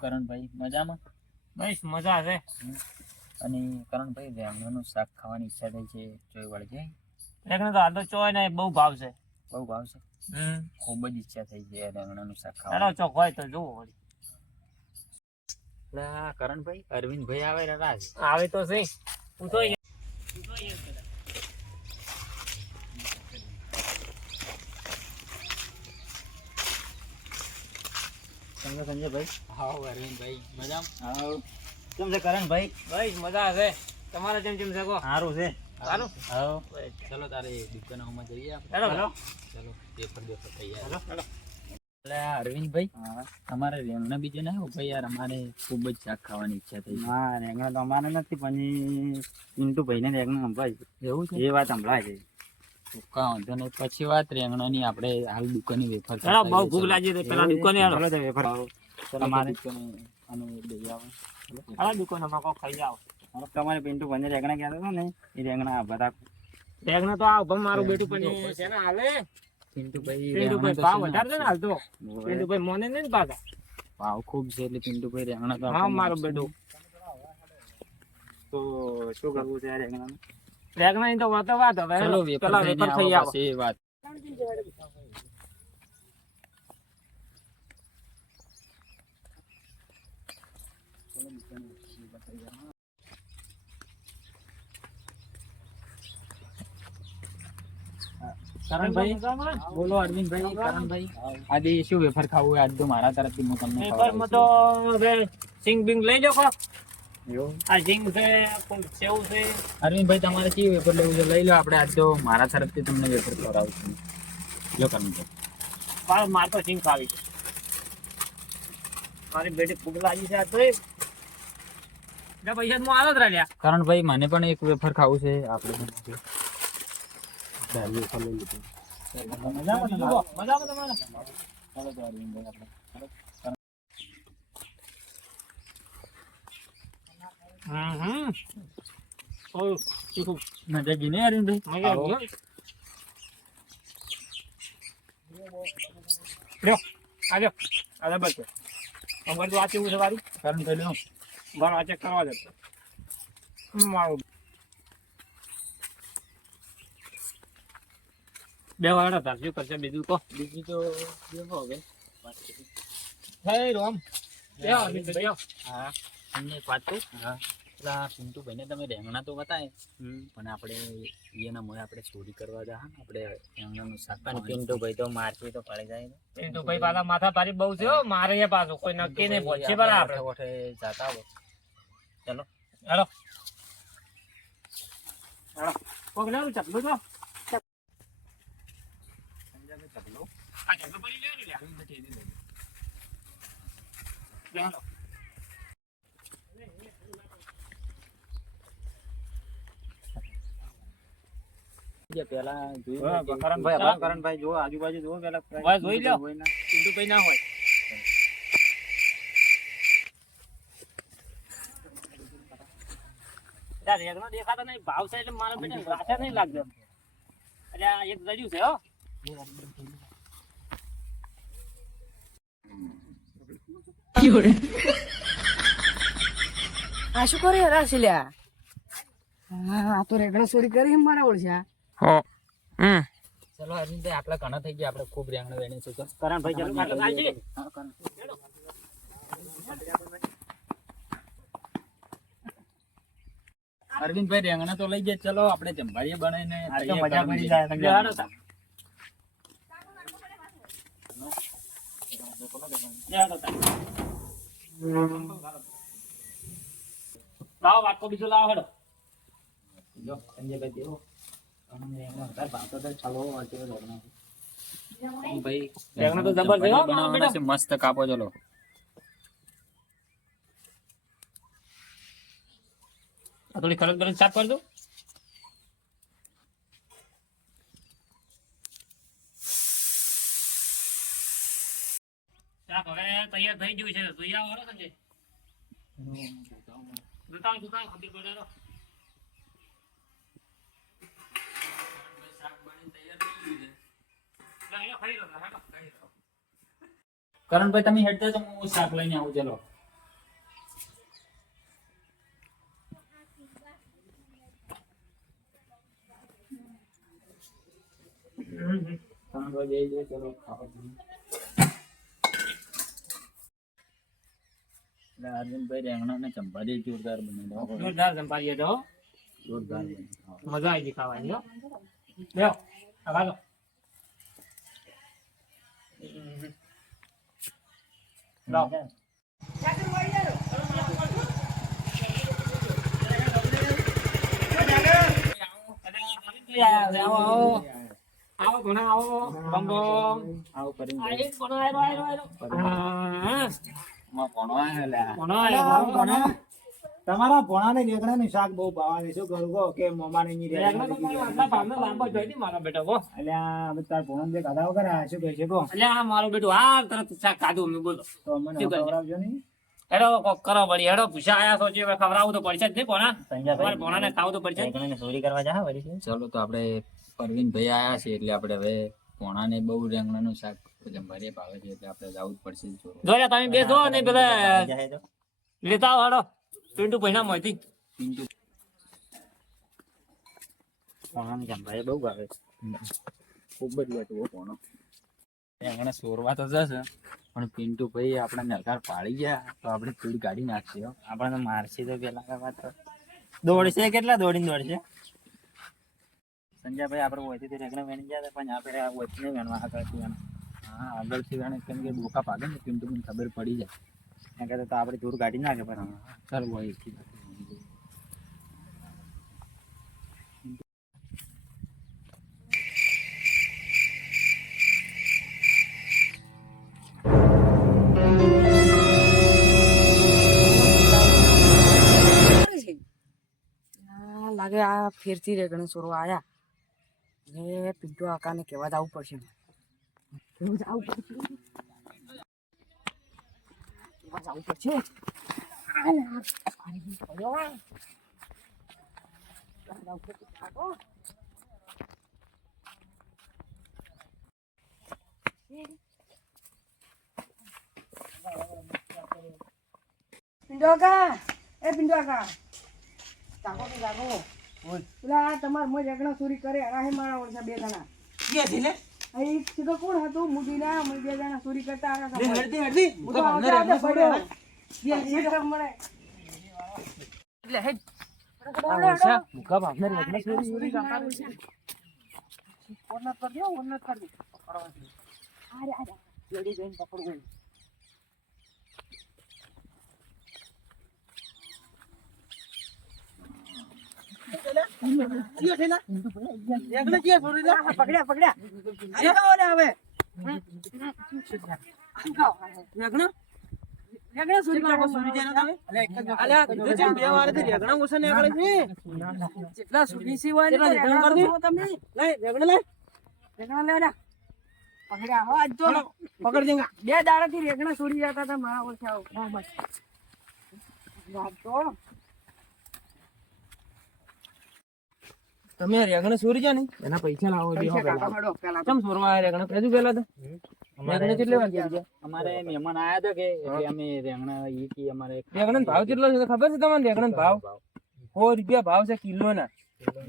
કરણભાઈ મજામાં? બસ મજા છે. અને કરણભાઈ રેંગણાનું શાક ખાવાની ઈચ્છા થઈ છે ચોય વળી જાય તો આ તો ચોય ને બહુ ભાવ છે. બહુ ભાવશે છે? ખૂબ જ ઈચ્છા થઈ છે રેંગણાનું શાક ચાલો ચોક હોય તો જોવો વળી. કરણભાઈ અરવિંદભાઈ આવે છે આવે તો સહી પૂછો સંજય સંજયભાઈ હા અરવિંદભાઈ મજા હા કેમ છે કરણભાઈ ભાઈ? મજા છે તમારે જેમ જેમ છે કો સારું છે. સારું હા ચલો તારે દુકાનોમાં જઈએ ચલો ચલો પેપર પેપર તૈયાર. ચલો અરવિંદભાઈ તમારે રેંગણા બીજે ના ભાઈ યાર અમારે ખૂબ જ શાક ખાવાની ઈચ્છા થઈ હા રેંગણા તો અમારે નથી પણ એ પિન્ટુ ભાઈ ને રેંગણા સંભળાય એવું છે? એ વાત સંભળાય છે. વાંધો નહીં. પછી વાત રેંગણાની આપણે હાલ દુકાને વેફર ચાલો બહુ ભૂખ લાગી છે પેલા દુકાને. હાલો ચાલો તો વેફર તમારે અને લઈ આવો. હાલો દુકાનમાં કો ખાઈ જાઓ તમારે પિન્ટુ ભાઈ ને રેંગણા કહેતા હતા ને? એ રેંગણા બધા. રેંગણા તો આવ ભમ મારું બેટું પણ છે ને હાલે. પિન્ટુભાઈ પિન્ટુભાઈ ભાવ વધારે ને હાલ તો? પિન્ટુભાઈ મોને નહીં પાછા? ભાવ ખૂબ છે એટલે પિન્ટુભાઈ રેંગણા તો હા મારું. બેટું. તો શું કરવું છે આ રેંગણાનું? બેગના તો વાત વાત હવે. ચલો પેલા લઈને વેફર આવો આવો. વાત. કરણભાઈ બોલો અરવિંદભાઈ કરણભાઈ આજે શું વેફર ખાવું આજ તો મારા તરફથી હું તમને પેપરમાં તો હવે સિંગ બિંગ લઈ એવું? આ સિંગ છે સેવ છે? અરવિંદભાઈ તમારે કયું વેફર લેવું છે? લઈ લો આપણે આજ તો મારા તરફથી તમને વેફર ખવડાવું છું. જો કરણભાઈ મારે મારે તો સિંગ ખાવી છે. મારી બેટી ભૂખ લાગી છે આ તો. એ એટલે પૈસા હું આલો જ રહ્યા કરણભાઈ મને પણ એક વેફર ખાવું છે. આપણે પણ વેફર લઈ લીધું. મજામાં મજામાં તમારે ચાલો તો અરવિંદભાઈ આપણે હમ. હમ ઓય તીખું મજા ગઈ ને અરવિંદભાઈ મજા આવી. લ્યો. આજો આ બસ. અમારે તો આ કેવું છે વારું? કરણભાઈ લો મારો આ ચેક કરવા દે. મારું બે વાળા હતા શું કરશે બીજું કહો? બીજું તો દેખો હવે. હે રોમ. હા. તમને એક વાત કહું? પેલા પિન્ટુ ભાઈને તમે રેંગણા તો બતાય. પણ આપણે એના મોડે આપણે ચોરી કરવા જા હા આપણે રેંગણાનું શાક પણ પિન્ટુભાઈ તો મારથી તો પડી જાય પિન્ટુ ભાઈ પાછા માથા પારી બહુ છે મારે એ પાછું કોઈ નક્કી નહીં પહોંચે બરાબર. ઓઠે જાતા આવો ચલો. હેલો. હેલો. કોક લેવું ચપલું તો. આ ચપલું પડી લેવું. લે હાલો. પેલા કરણભાઈ કરણભાઈ આજુબાજુ પેલા જોઈ લો. ના. હોય. નહીં ભાવ છે એટલે મારા બેટા રાશે નહીં લાગતો. એટલે આ એક જડ્યું છે હો. આ શું કરે રાશિલ્યા હા આ તો રેગડા ચોરી કરી મારા ઓળખ્યા ચલો અરવિંદભાઈ આપણા ઘણા થઈ ગયા આપણે ખૂબ રેંગણા વેણી છે તો કરણભાઈ ચાલો આ તો સાચી. હા, કરણ. અરવિંદભાઈ રેંગણા તો લઈ જાય ચલો આપણે જમવાડીએ બનાવીને આ તો તૈયાર મજા પડી જાય તમને. લેવાનો તા. લેવાનો તા. લાવો વાટકો બીજો લાવો હેડો સંજયભાઈ દેવો. મસ્ત કાપો ચલો થોડી ખરજ બરજ સાફ કરજો હવે તૈયાર થઈ ગયું છે જોઈ આવો સંજય દુકાન દુકાન ખબર પડે કરણભાઈ તમે હેડ જાજો હું શાક લઈને આવું ચલો. ચંપારી જોરદાર જોરદાર મજા આવી ગઈ ખાવાની લ્યો આ આવો આવો ઘણા આવો બમ આવું કરીને આ એક કોનો આયરો આયરો આયરો હા આયો લ્યા? કોનો આયરો કોનો તમારા ભોણાને રેગણાનું શાક બહુ ભાવાની શું કરું કહો કે મોમાને ની લાંબો જોઈ મારો બેટો હો. અલ્યા હવે તાર ભોણાને જે ગાધા વગર આ શું કહે છે કહો. એટલે આ મારો બેટો આ તરત શાક કાઢું મેં બોલો. તો મને કહે? ખવડાવજો નહીં. હેડો કોક કરો વળી હેડો પૂછા આયા સોચી હવે ખવડાવું તો પડશે જ નહીં ભોણા. તમારે ભોણાને ખાવું તો પડશે જ. ચોરી કરવા જા વળી. ચલો તો આપણે પરવીનભાઈ આયા છે એટલે આપણે હવે ભોણાને બહુ રેંગણાનું શાક જમવારીએ ભાવે છે એટલે આપણે જવું જ પડશે જોયા તમે બેસો નહીં ને પેલા લેતા આવો હેડો. પિન્ટુ પૈસા મોયથી પિન્ટુ પોણાને જમવારીએ બહુ ભાવે છે ખૂબ જ પોણો સોરવા તો જશે પણ પિન્ટુ ભાઈ આપણે નરકાર પાડી ગયા તો આપણે થોડી ગાડી નાખશે હો. આપણે તો મારશે તો પેલા વાત દોડશે કેટલા દોડીને દોડશે સંજયભાઈ આપણે વચ્ચેથી રેગણા વેણી ગયા હતા પણ આપણે આ વચ્ચે નહીં વેણવા આગળથી વેણ હા આગળથી વેણે કેમ કે ડોકા પાડે ને પિન્ટુ ને ખબર પડી જાય કરતાં તો આપણે દૂર કાઢી નાખે પણ ચાલ હોય લાગે આ ફેરથી રેગણે સોરો આયા. એ પિન્ટુ આકાને કહેવા જવું પડશે. જવું પડશે? કહેવા જવું પડશે કાકા એ પિન્ટુ કાકા પેલા આ તમાર મોય રેગણા ચોરી કરે આ હે મારા ઓળખા બે જણા. આ એક સીધો કોણ હતું મુદીના અમે બે જણા ચોરી કરતા આવ્યા હતા હું તો આવતા આવતા પડ્યો. બે સીધા મળે. એટલે હેડ. ઓરનાટ કરજો, ઓરનાટ કરજો. અરે, અરે. જલ્દી જઈને પકડવું. પકડ્યા પકડ્યા આવો ને હવે રેગણા ચોરી કરવા જેટલા સુધી સિવાય ને રેગણા કરો તમે રેગણા લે લે. પકડ્યા બે દાડાથી રેગણા છોડી જતા હતા મારા ઓછા તમે રેગણે સોરી જા ને? એના પૈસા લાવો પૈસા પેલા. તો. ચમ ચોરવા રેગણે? કજુ પેલા તો. રેગણે કેટલી વાર ગયા? અમારે મહેમાન આયા હતા કે એટલે અમે રેંગણા ઈ કી અમારે રેગણે ભાવ કેટલો છે? ખબર છે તમને રેગણે ભાવ? 4 રૂપિયા ભાવ છે કિલો ના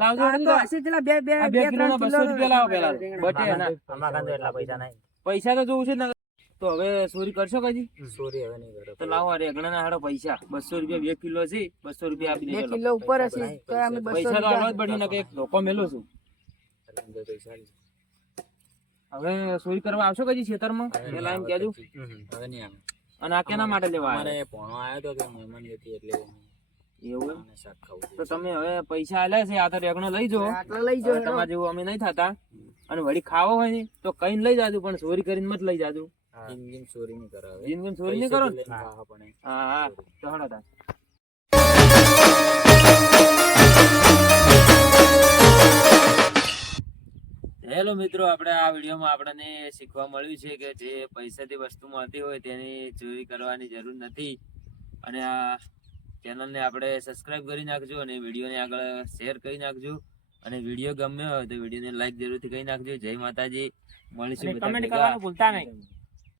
લાવજો આ તો હશે પેલા બે બે આ બે કિલો 200 રૂપિયા લાવો પેલા. બટે એના. પૈસા તો જોવું છે ને. તો હવે ચોરી કરશો કજી ચોરી હવે નહીં કરો. તો લાવો આ રેગણા ના હાડો પૈસા. બસો રૂપિયા બે કિલો છે બસો રૂપિયા આપી બે કિલો ઉપર હશે તો અમે પૈસા તો આલવા જ પડી ને કે એક ધોકો મેલો છું. હવે ચોરી કરવા આવશો કજી ખેતરમાં? પેલા એમ કેજો હવે નહીં આવે. અને આ કેના માટે લેવા આવ્યા? અમારે પોણો આવ્યો તો કે મહેમાન હતી એટલે એવું? તો તમે હવે પૈસા આલ્યા છે આ તો રેગણો લઈ જો લઈ જો જાઓ તમારા જેવું અમે નહીં થતા. અને વળી ખાવો હોય ને તો કઈ લઈ જાજો પણ ચોરી કરીને મત લઈ જાજો. જિંદગી ચોરી નહીં કરાવે. જિંદગી ચોરી નહીં કરો હા. હા તો હડો. હેલો મિત્રો આપણે આ વિડીયોમાં આપણને શીખવા મળ્યું છે કે જે પૈસાથી વસ્તુ મળતી હોય તેની ચોરી કરવાની જરૂર નથી. અને આ ચેનલને આપણે સબસ્ક્રાઇબ કરી નાખજો અને વિડીયોને આગળ શેર કરી નાખજો. અને વીડિયો ગમ્યો હોય તો વિડીયોને લાઈક જરૂરથી કરી નાખજો. જય માતાજી. મળીશું કમેન્ટ કરવાનું ભૂલતા નહીં.